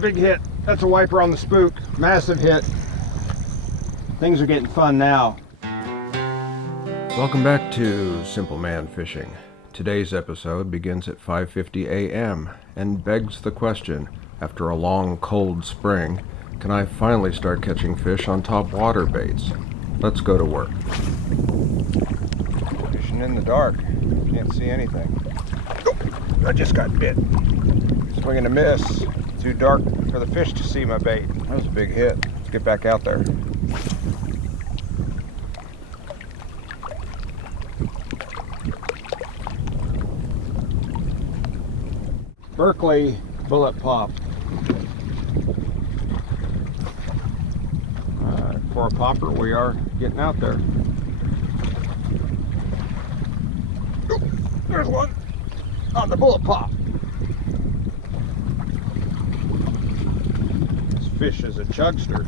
big hit. That's a wiper on the spook. Massive hit. Things are getting fun now. Welcome back to Simple Man Fishing. Today's episode begins at 5:50 a.m. and begs the question, after a long cold spring, can I finally start catching fish on topwater baits? Let's go to work. Fishing in the dark. Can't see anything. Oh, I just got bit. Swing and a miss. Too dark for the fish to see my bait. That was a big hit. Let's get back out there. Berkeley bullet pop. For a popper, we are getting out there. Oh, there's one on the bullet pop. This fish is a chugster.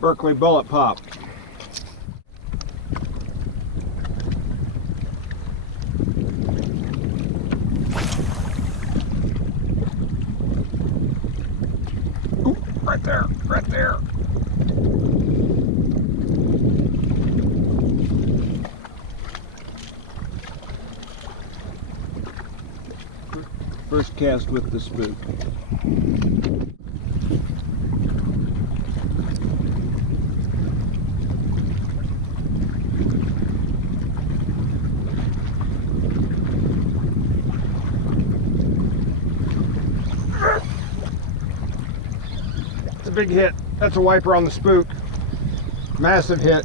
Berkeley bullet pop. Right there. First cast with the spook. Big hit. That's a wiper on the spook. Massive hit.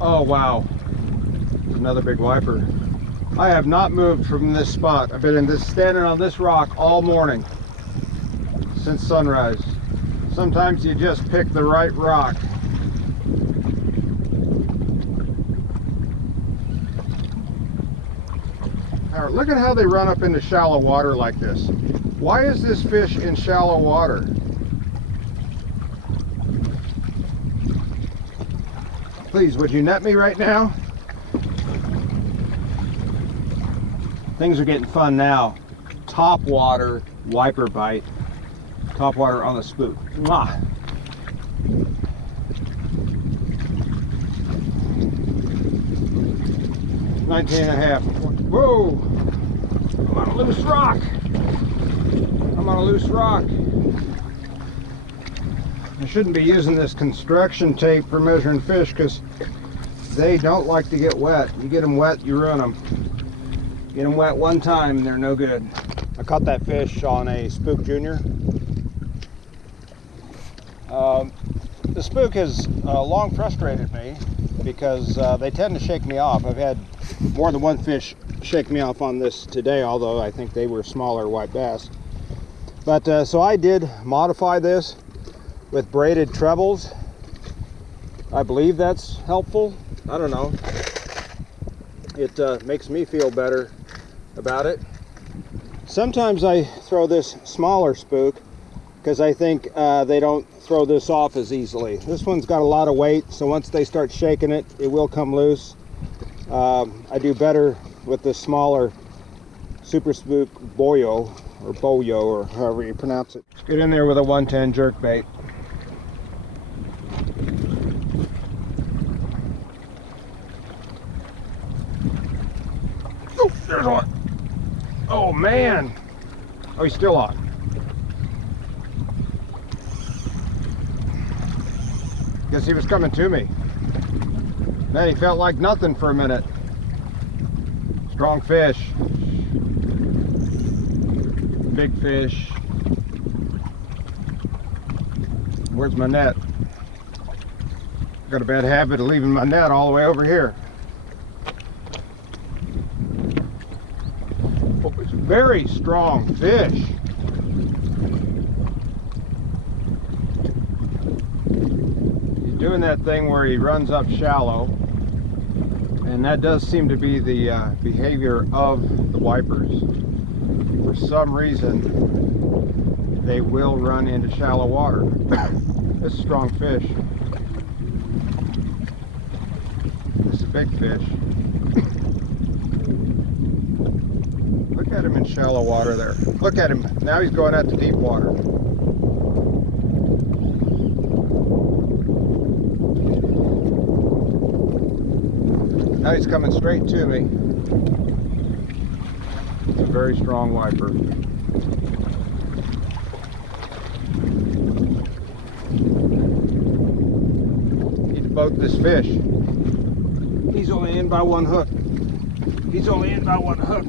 Oh wow, another big wiper. I have not moved from this spot. I've been standing on this rock all morning since sunrise. Sometimes you just pick the right rock. Look at how they run up into shallow water like this. Why is this fish in shallow water? Please, would you net me right now? Things are getting fun now. Topwater wiper bite. Topwater on the spook. Mwah. $19.5. Whoa! I'm on a loose rock. I shouldn't be using this construction tape for measuring fish because they don't like to get wet. You get them wet, you ruin them. Get them wet one time and they're no good. I caught that fish on a Spook Junior. The spook has long frustrated me because they tend to shake me off. I've had more than one fish shake me off on this today, although I think they were smaller white bass. But so I did modify this with braided trebles. I believe that's helpful. I don't know. It makes me feel better about it. Sometimes I throw this smaller spook because I think they don't throw this off as easily. This one's got a lot of weight, so once they start shaking it, it will come loose. I do better with the smaller Super Spook Boyo, or however you pronounce it. Let's get in there with a 110 jerk bait. Oh, there's one. Oh man. Oh, he's still on. Guess he was coming to me. Then he felt like nothing for a minute. Strong fish. Big fish. Where's my net? Got a bad habit of leaving my net all the way over here. Oh, it's a very strong fish. He's doing that thing where he runs up shallow, and that does seem to be the behavior of the wipers. For some reason, they will run into shallow water. This is a strong fish. This is a big fish. Look at him in shallow water there. Look at him. Now he's going out to deep water. Now he's coming straight to me. It's a very strong wiper. Need to boat this fish. He's only in by one hook. He's only in by one hook.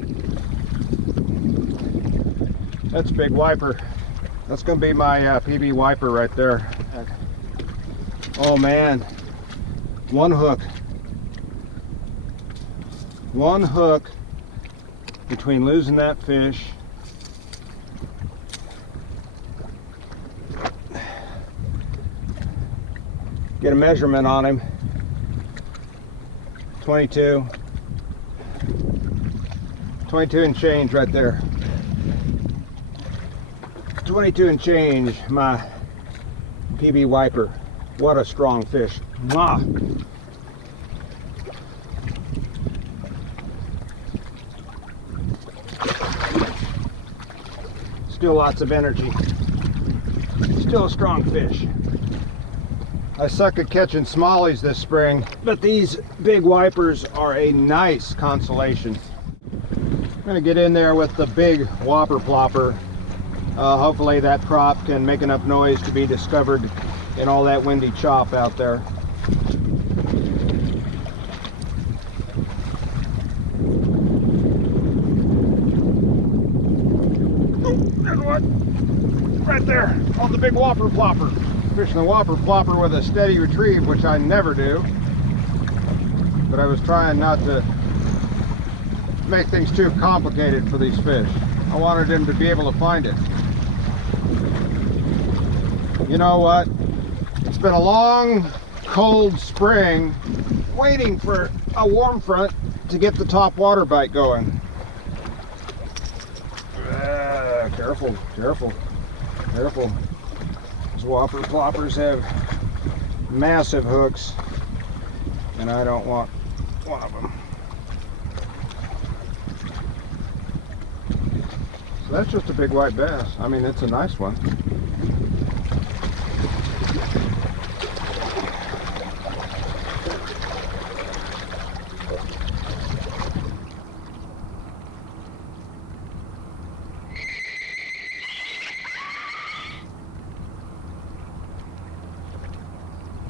That's a big wiper. That's going to be my PB wiper right there. Oh man, one hook. One hook between losing that fish get a measurement on him. 22 and change right there. 22 and change, my PB wiper. What a strong fish. Mwah. Still lots of energy. Still a strong fish. I suck at catching smallies this spring, but these big wipers are a nice consolation. I'm gonna get in there with the big whopper plopper. Hopefully that prop can make enough noise to be discovered in all that windy chop out there. There's one right there on the big whopper plopper. Fishing the whopper plopper with a steady retrieve, which I never do. But I was trying not to make things too complicated for these fish. I wanted him to be able to find it. You know what? It's been a long, cold spring waiting for a warm front to get the top water bite going. Careful, careful, careful. These whopper ploppers have massive hooks, and I don't want one of them. So that's just a big white bass. I mean, it's a nice one.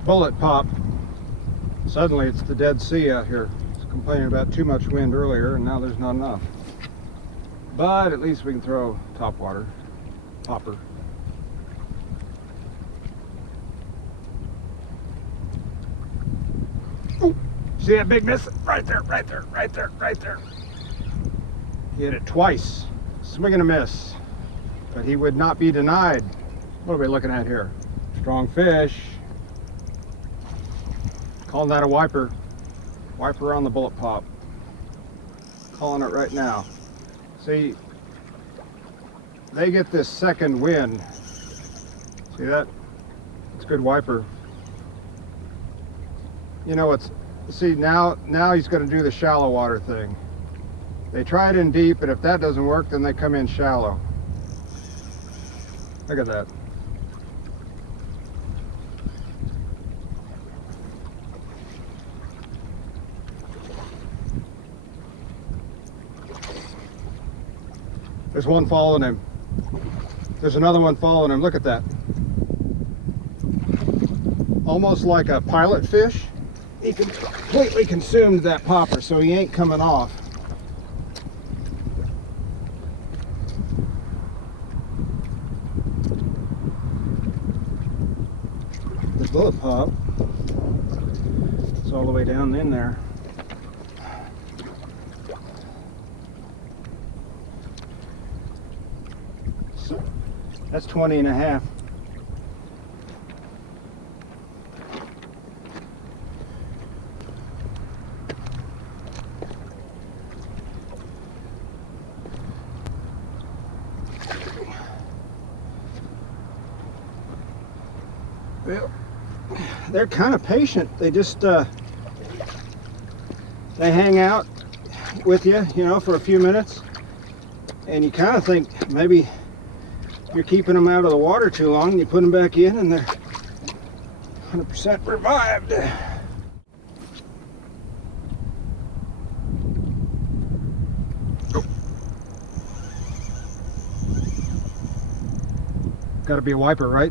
Bullet pop. Suddenly it's the Dead Sea out here. I was complaining about too much wind earlier, and now there's not enough. But at least we can throw topwater popper. Ooh, see that big miss? Right there, right there, right there, right there. He hit it twice. Swing and a miss. But he would not be denied. What are we looking at here? Strong fish. Calling that a wiper. Wiper on the bullet pop. Calling it right now. See, they get this second wind. See that? It's a good wiper. You know what's, see now he's going to do the shallow water thing. They try it in deep, and if that doesn't work, then they come in shallow. Look at that. There's one following him. There's another one following him. Look at that. Almost like a pilot fish. He completely consumed that popper, so he ain't coming off. The bullet pop. It's all the way down in there. That's 20 and a half. Well, they're kind of patient. They just they hang out with you, you know, for a few minutes, and you kind of think maybe you're keeping them out of the water too long, and you put them back in and they're 100% revived. Got to be a wiper, right?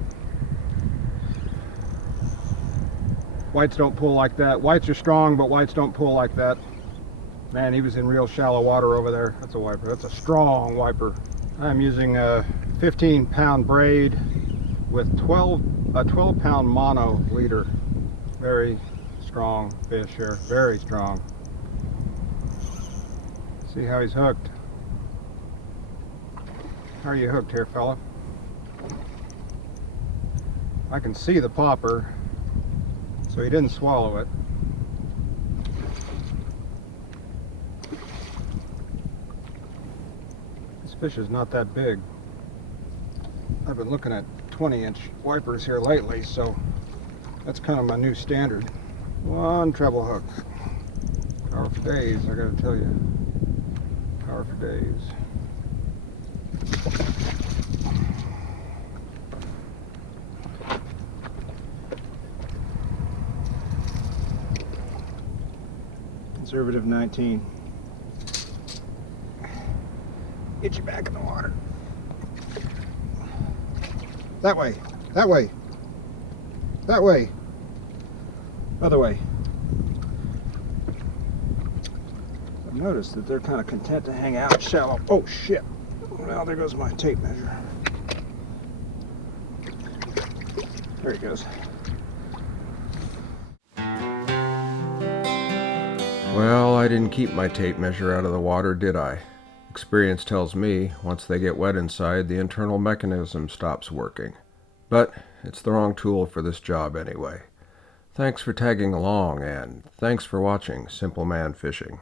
Whites don't pull like that. Whites are strong, but whites don't pull like that. Man, he was in real shallow water over there. That's a wiper. That's a strong wiper. I'm using a 15-pound braid with a 12-pound mono leader. Very strong fish here. Very strong. See how he's hooked. How are you hooked here, fella? I can see the popper, so he didn't swallow it. This fish is not that big. I've been looking at 20-inch wipers here lately, so that's kind of my new standard. One treble hook. Power for days, I gotta tell you. Power for days. Conservative 19. Get you back in the water. That way, that way, that way, other way. I've noticed that they're kind of content to hang out shallow. Oh shit. Well, there goes my tape measure. There he goes. Well, I didn't keep my tape measure out of the water, did I? Experience tells me, once they get wet inside, the internal mechanism stops working. But it's the wrong tool for this job anyway. Thanks for tagging along, and thanks for watching Simple Man Fishing.